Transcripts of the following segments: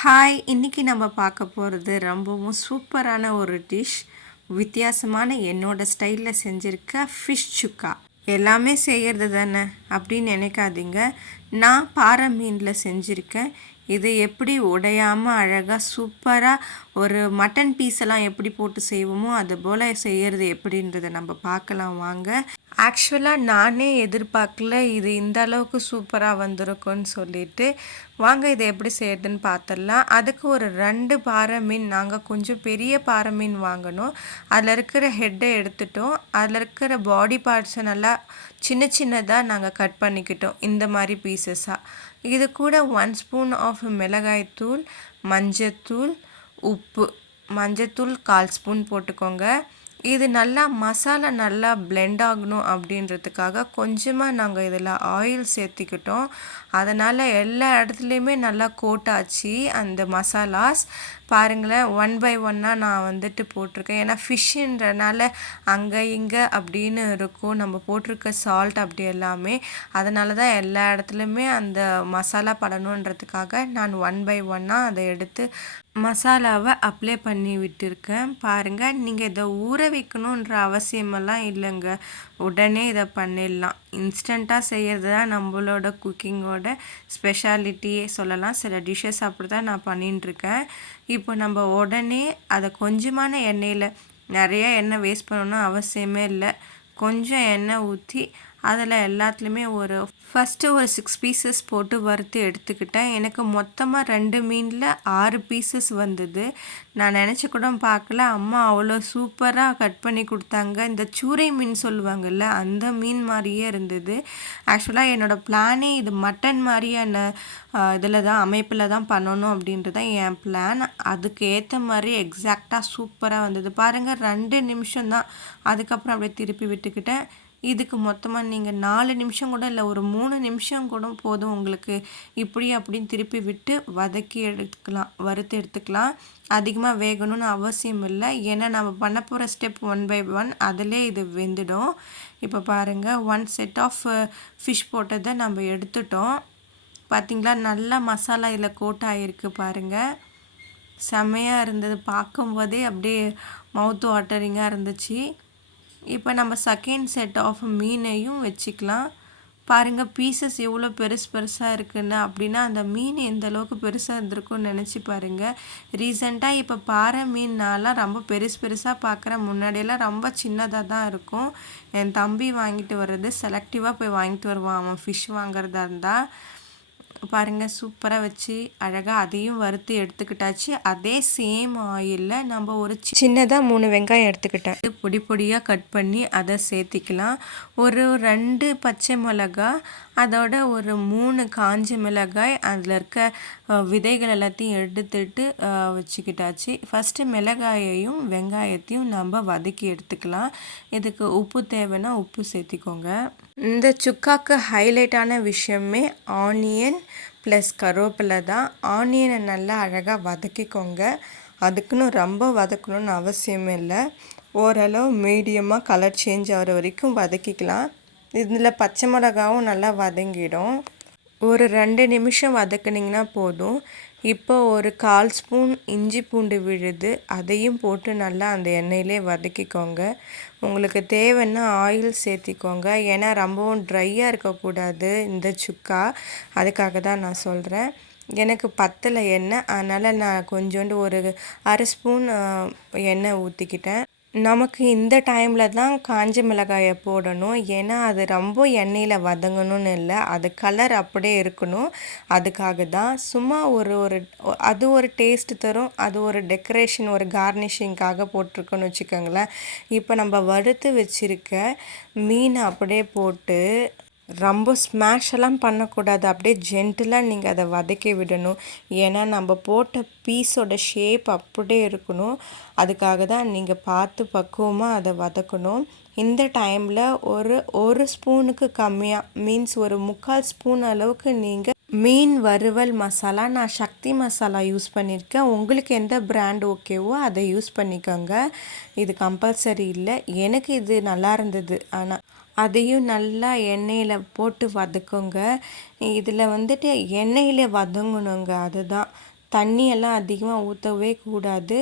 Hi! இன்னைக்கு நம்ம பார்க்க போறது ரொம்பவும் சூப்பரான ஒரு டிஷ். வித்தியாசமான என்னோட ஸ்டைல்ல செஞ்சிருக்க ஃபிஷ் சுக்கா. எல்லாமே செய்யறது தானே அப்படின்னு நினைக்காதீங்க. நான் பாறை மீன்ல செஞ்சிருக்கேன். இது எப்படி உடையாம அழகா சூப்பரா ஒரு மட்டன் பீஸ் எல்லாம் எப்படி போட்டு செய்வோமோ அது போல செய்யறது எப்படின்றத நம்ம பார்க்கலாம் வாங்க. ஆக்சுவலாக நானே எதிர்பார்க்கல இது இந்த அளவுக்கு சூப்பராக வந்திருக்குன்னு சொல்லிட்டு. வாங்க இதை எப்படி செய்யறதுன்னு பார்த்துடலாம். அதுக்கு ஒரு 2 பாறை மீன் நாங்கள் கொஞ்சம் பெரிய பாறை மீன் வாங்கினோம். அதில் இருக்கிற ஹெட்டை எடுத்துட்டோம். அதில் இருக்கிற பாடி பார்ட்ஸை நல்லா சின்ன சின்னதாக நாங்கள் கட் பண்ணிக்கிட்டோம் இந்த மாதிரி பீசஸாக. இது கூட 1 ஸ்பூன் ஆஃப் மிளகாய்த்தூள், மஞ்சத்தூள், உப்பு. மஞ்சத்தூள் 1/4 ஸ்பூன் போட்டுக்கோங்க. இது நல்லா மசாலா நல்லா பிளெண்ட் ஆகணும் அப்படின்றதுக்காக கொஞ்சமாக நாங்கள் இதில் ஆயில் சேர்த்திக்கிட்டோம். அதனால் எல்லா இடத்துலையுமே நல்லா கோட் ஆச்சு அந்த மசாலாஸ். பாருங்களேன், 1 பை 1 நான் வந்துட்டு போட்டிருக்கேன். ஏன்னா ஃபிஷ்ஷுன்றனால அங்கே இங்கே அப்படின்னு இருக்கும் நம்ம போட்டிருக்க சால்ட் அப்படி எல்லாமே. அதனால தான் எல்லா இடத்துலையுமே அந்த மசாலா படணுன்றதுக்காக நான் 1 பை 1 அதை எடுத்து மசாலாவை அப்ளை பண்ணி விட்டுருக்கேன். பாருங்கள், நீங்கள் இதை ஊற வைக்கணுன்ற அவசியமெல்லாம் இல்லைங்க. உடனே இதை பண்ணிடலாம். இன்ஸ்டண்ட்டாக செய்கிறது தான் நம்மளோட குக்கிங்கோட ஸ்பெஷாலிட்டியே சொல்லலாம். சில டிஷ்ஷஸ் அப்படி தான் நான் பண்ணிட்டுருக்கேன். இப்போ நம்ம உடனே அதை கொஞ்சமான எண்ணெயில், நிறைய எண்ணெய் வேஸ்ட் பண்ணணும்னு அவசியமே இல்லை. கொஞ்சம் எண்ணெய் ஊற்றி அதில் எல்லாத்துலேயுமே ஃபஸ்ட்டு ஒரு 6 பீசஸ் போட்டு வறுத்து எடுத்துக்கிட்டேன். எனக்கு மொத்தமாக 2 மீனில் 6 பீசஸ் வந்தது. நான் நினச்சி கூட பார்க்கல. அம்மா அவ்வளோ சூப்பராக கட் பண்ணி கொடுத்தாங்க. இந்த சூரை மீன் சொல்லுவாங்கள்ல, அந்த மீன் மாதிரியே இருந்தது. ஆக்சுவலாக என்னோடய பிளானே இது மட்டன் மாதிரியான இதில் தான் அமைப்பில் தான் பண்ணணும் அப்படின்றது தான் என் பிளான். அதுக்கு ஏற்ற மாதிரி எக்ஸாக்டாக சூப்பராக வந்தது. பாருங்கள், 2 நிமிஷம் தான். அதுக்கப்புறம் அப்படியே திருப்பி விட்டுக்கிட்டேன். இதுக்கு மொத்தமாக நீங்கள் 4 நிமிஷம் கூட இல்லை, ஒரு 3 நிமிஷம் கூட போதும் உங்களுக்கு. இப்படி அப்படின்னு திருப்பி விட்டு வதக்கி எடுத்துக்கலாம், வறுத்து எடுத்துக்கலாம். அதிகமாக வேகணும்னு அவசியம் இல்லை. ஏன்னா நம்ம பண்ண போகிற ஸ்டெப் 1 பை 1 அதிலே இது வெந்துடும். இப்போ பாருங்கள், 1 செட் ஆஃப் ஃபிஷ் போட்டதை நம்ம எடுத்துட்டோம். பார்த்திங்களா, நல்லா மசாலா இதில் கோட் ஆகிருக்கு பாருங்கள். செம்மையாக இருந்தது. பார்க்கும்போதே அப்படியே மவுத் வாட்டரிங்காக இருந்துச்சு. இப்போ நம்ம செகண்ட் செட் ஆஃப் மீனையும் வச்சுக்கலாம். பாருங்கள், பீசஸ் எவ்வளோ பெருசாக இருக்குன்னு. அப்படின்னா அந்த மீன் எந்த அளவுக்கு பெருசாக இருந்திருக்குன்னு நினச்சி பாருங்கள். ரீசெண்டாக இப்போ பாறை மீன்னாலாம் ரொம்ப பெருசாக பார்க்குறேன். முன்னாடியெல்லாம் ரொம்ப சின்னதாக தான் இருக்கும். என் தம்பி வாங்கிட்டு வர்றது செலக்டிவாக போய் வாங்கிட்டு வருவான் அவன் ஃபிஷ் வாங்குறதா இருந்தால். பாருங்கள், சூப்பராக வச்சு அழகாக அதையும் வறுத்து எடுத்துக்கிட்டாச்சு. அதே சேம் ஆயிலில் நம்ம ஒரு சின்னதாக 3 வெங்காயம் எடுத்துக்கிட்டேன். பொடி பொடியாக கட் பண்ணி அதை சேர்த்திக்கலாம். ஒரு 2 பச்சை மிளகா, அதோட ஒரு 3 காஞ்ச மிளகாய், அதில் இருக்க விதைகள் எல்லாத்தையும் எடுத்துட்டு வச்சுக்கிட்டாச்சு. ஃபஸ்ட்டு மிளகாயையும் வெங்காயத்தையும் நம்ம வதக்கி எடுத்துக்கலாம். இதுக்கு உப்பு தேவைன்னா உப்பு சேர்த்திக்கோங்க. இந்த சுக்காக்கு ஹைலைட்டான விஷயமே ஆனியன் ப்ளஸ் கருவேப்பிலை தான். ஆனியனை நல்லா அழகாக வதக்கிக்கோங்க. அதுக்குன்னு ரொம்ப வதக்கணும்னு அவசியமே இல்லை. ஓரளவு மீடியமாக கலர் சேஞ்ச் ஆகிற வரைக்கும் வதக்கிக்கலாம். இதில் பச்சை மிளகாவும் நல்லா வதங்கிடும். ஒரு 2 நிமிஷம் வதக்குனிங்கன்னா போதும். இப்போ ஒரு 1/4 ஸ்பூன் இஞ்சி பூண்டு விழுது, அதையும் போட்டு நல்லா அந்த எண்ணெயிலே வதக்கிக்கோங்க. உங்களுக்கு தேவைன்னா ஆயில் சேர்த்திக்கோங்க. ஏன்னா ரொம்பவும் ட்ரையாக இருக்கக்கூடாது இந்த சுக்கா. அதுக்காக தான் நான் சொல்கிறேன். எனக்கு பத்தலை எண்ணெய், அதனால் நான் கொஞ்சோண்டு ஒரு 1/2 ஸ்பூன் எண்ணெய் ஊற்றிக்கிட்டேன். நமக்கு இந்த டைமில் தான் காஞ்ச மிளகாயை போடணும். ஏன்னா அது ரொம்ப எண்ணெயில் வதங்கணும்னு இல்லை, அது கலர் அப்படியே இருக்கணும். அதுக்காக தான் சும்மா அது ஒரு டேஸ்ட் தரும். அது ஒரு டெக்கரேஷன், ஒரு கார்னிஷிங்காக போட்டிருக்கோன்னு வச்சுக்கோங்களேன். இப்போ நம்ம வறுத்து வச்சுருக்க மீனை அப்படியே போட்டு ரொம்ப ஸ்மாஷ் எல்லாம் பண்ணக்கூடாது. அப்படியே ஜென்டிலாக நீங்கள் அதை வதக்கி விடணும். ஏன்னா நம்ம போட்ட பீஸோட ஷேப் அப்படியே இருக்கணும். அதுக்காக தான் நீங்கள் பார்த்து பக்குவமாக அதை வதக்கணும். இந்த டைமில் ஒரு ஸ்பூனுக்கு கம்மியாக, மீன்ஸ் ஒரு 3/4 ஸ்பூன் அளவுக்கு நீங்கள் மீன் வறுவல் மசாலா, நான் சக்தி மசாலா யூஸ் பண்ணியிருக்கேன். உங்களுக்கு எந்த பிராண்ட் ஓகேவோ அதை யூஸ் பண்ணிக்கோங்க. இது கம்பல்சரி இல்லை. எனக்கு இது நல்லா இருந்தது. ஆனால் அதையும் நல்லா எண்ணெயில் போட்டு வதக்குங்க. இதில் வந்துட்டு எண்ணெயில் வதங்கணுங்க. அதுதான் தண்ணியெல்லாம் அதிகமாக ஊற்றவே கூடாது.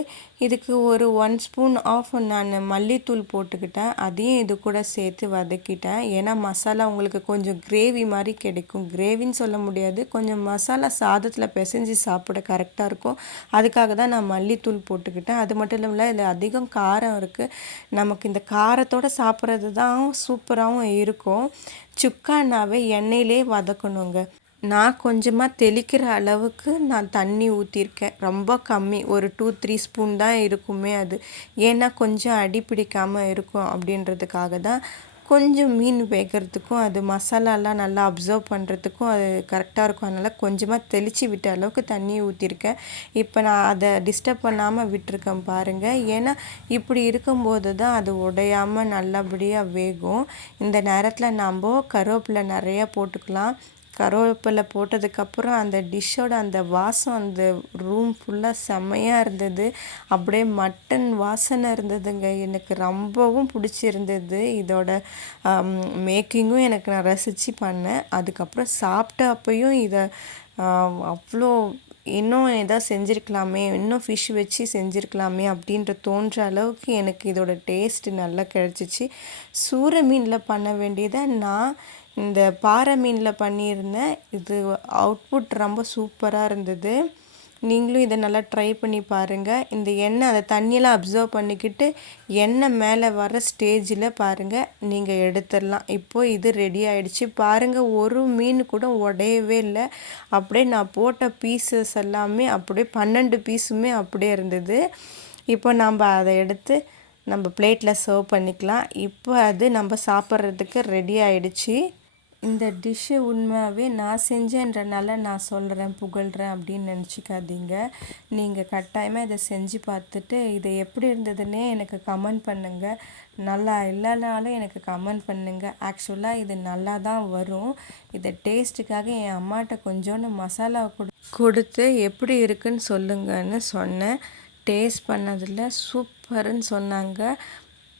இதுக்கு ஒரு 1 ஸ்பூன் ஆஃப் நான் மல்லித்தூள் போட்டுக்கிட்டேன். அதையும் இது கூட சேர்த்து வதக்கிட்டேன். ஏன்னா மசாலா உங்களுக்கு கொஞ்சம் கிரேவி மாதிரி கிடைக்கும். கிரேவின்னு சொல்ல முடியாது, கொஞ்சம் மசாலா சாதத்தில் பிசைஞ்சு சாப்பிட கரெக்டாக இருக்கும். அதுக்காக தான் நான் மல்லித்தூள் போட்டுக்கிட்டேன். அது மட்டும் இல்லாமல் இதில் அதிகம் காரம் இருக்குது. நமக்கு இந்த காரத்தோடு சாப்பிட்றது தான் சூப்பராகவும் இருக்கும். சுக்கானாவே எண்ணெயிலே வதக்கணுங்க. நான் கொஞ்சமாக தெளிக்கிற அளவுக்கு நான் தண்ணி ஊற்றிருக்கேன். ரொம்ப கம்மி, ஒரு 2-3 ஸ்பூன் தான் இருக்குமே அது. ஏன்னா கொஞ்சம் அடி பிடிக்காமல் இருக்கும் அப்படின்றதுக்காக தான். கொஞ்சம் மீன் வேகிறதுக்கும் அது மசாலாலாம் நல்லா அப்சர்வ் பண்ணுறதுக்கும் அது கரெக்டாக இருக்கும். அதனால் கொஞ்சமாக தெளித்து விட்ட அளவுக்கு தண்ணி ஊற்றிருக்கேன். இப்போ நான் அதை டிஸ்டர்ப் பண்ணாமல் விட்டுருக்கேன் பாருங்கள். ஏன்னா இப்படி இருக்கும்போது தான் அது உடையாமல் நல்லபடியாக வேகும். இந்த நேரத்தில் நம்ம கருவேப்பிலை நிறையா போட்டுக்கலாம். கருவேப்பிலை போட்டதுக்கப்புறம் அந்த டிஷ்ஷோட அந்த வாசம் அந்த ரூம் ஃபுல்லாக செம்மையாக இருந்தது. அப்படியே மட்டன் வாசனை இருந்ததுங்க. எனக்கு ரொம்பவும் பிடிச்சிருந்தது. இதோட மேக்கிங்கும் எனக்கு நான் ரசித்து பண்ணேன். அதுக்கப்புறம் சாப்பிட்ட அப்பையும் இதை அவ்வளோ இன்னும் எதாவது செஞ்சுருக்கலாமே, இன்னும் ஃபிஷ் வச்சு செஞ்சுருக்கலாமே அப்படின்ற தோன்ற அளவுக்கு எனக்கு இதோட டேஸ்ட்டு நல்லா கிடச்சிச்சு. சூரை மீனில் பண்ண வேண்டியதை நான் இந்த பாறை மீனில் பண்ணியிருந்தேன். இது அவுட்புட் ரொம்ப சூப்பராக இருந்தது. நீங்களும் இதை நல்லா ட்ரை பண்ணி பாருங்கள். இந்த எண்ணெய் அதை தண்ணியெல்லாம் அப்சர்வ் பண்ணிக்கிட்டு எண்ணெய் மேலே வர ஸ்டேஜில் பாருங்கள் நீங்கள் எடுத்துடலாம். இப்போது இது ரெடி ஆகிடுச்சு பாருங்கள். ஒரு மீன் கூட உடையவே இல்லை. அப்படியே நான் போட்ட பீசஸ் எல்லாமே அப்படியே 12 பீஸுமே அப்படியே இருந்தது. இப்போ நம்ம அதை எடுத்து நம்ம பிளேட்டில் சர்வ் பண்ணிக்கலாம். இப்போ அது நம்ம சாப்பிட்றதுக்கு ரெடி ஆகிடுச்சு. இந்த டிஷ்ஷு உண்மையாகவே நான் செஞ்சேன்றனால நான் சொல்கிறேன், புகழ்கிறேன் அப்படின்னு நினச்சிக்காதீங்க. நீங்கள் கட்டாயமாக இதை செஞ்சு பார்த்துட்டு இதை எப்படி இருந்ததுன்னே எனக்கு கமெண்ட் பண்ணுங்கள். நல்லா இல்லைனாலும் எனக்கு கமெண்ட் பண்ணுங்கள். ஆக்சுவலாக இது நல்லா தான் வரும். இதை டேஸ்ட்டுக்காக என் அம்மாட்ட கொஞ்சோண்டு மசாலா கொடுத்து எப்படி இருக்குன்னு சொல்லுங்கன்னு சொன்னேன். டேஸ்ட் பண்ணதில் சூப்பர்னு சொன்னாங்க.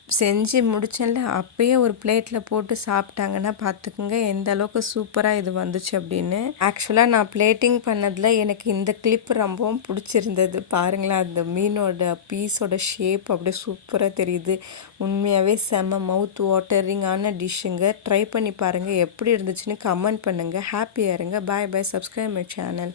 செஞ்சு முடிச்சேன்ல, அப்பயே ஒரு பிளேட்டில் போட்டு சாப்பிட்டாங்கன்னா பார்த்துக்குங்க எந்த அளவுக்கு சூப்பராக இது வந்துச்சு அப்படின்னு. ஆக்சுவலாக நான் பிளேட்டிங் பண்ணதில் எனக்கு இந்த கிளிப் ரொம்பவும் பிடிச்சிருந்தது. பாருங்களேன், அந்த மீனோட பீஸோட ஷேப் அப்படியே சூப்பராக தெரியுது. உண்மையாகவே செம்ம மவுத் வாட்டரிங்கான டிஷ்ஷுங்க. ட்ரை பண்ணி பாருங்கள், எப்படி இருந்துச்சுன்னு கமெண்ட் பண்ணுங்கள். ஹாப்பியாக இருங்க. Bye bye. Subscribe my channel.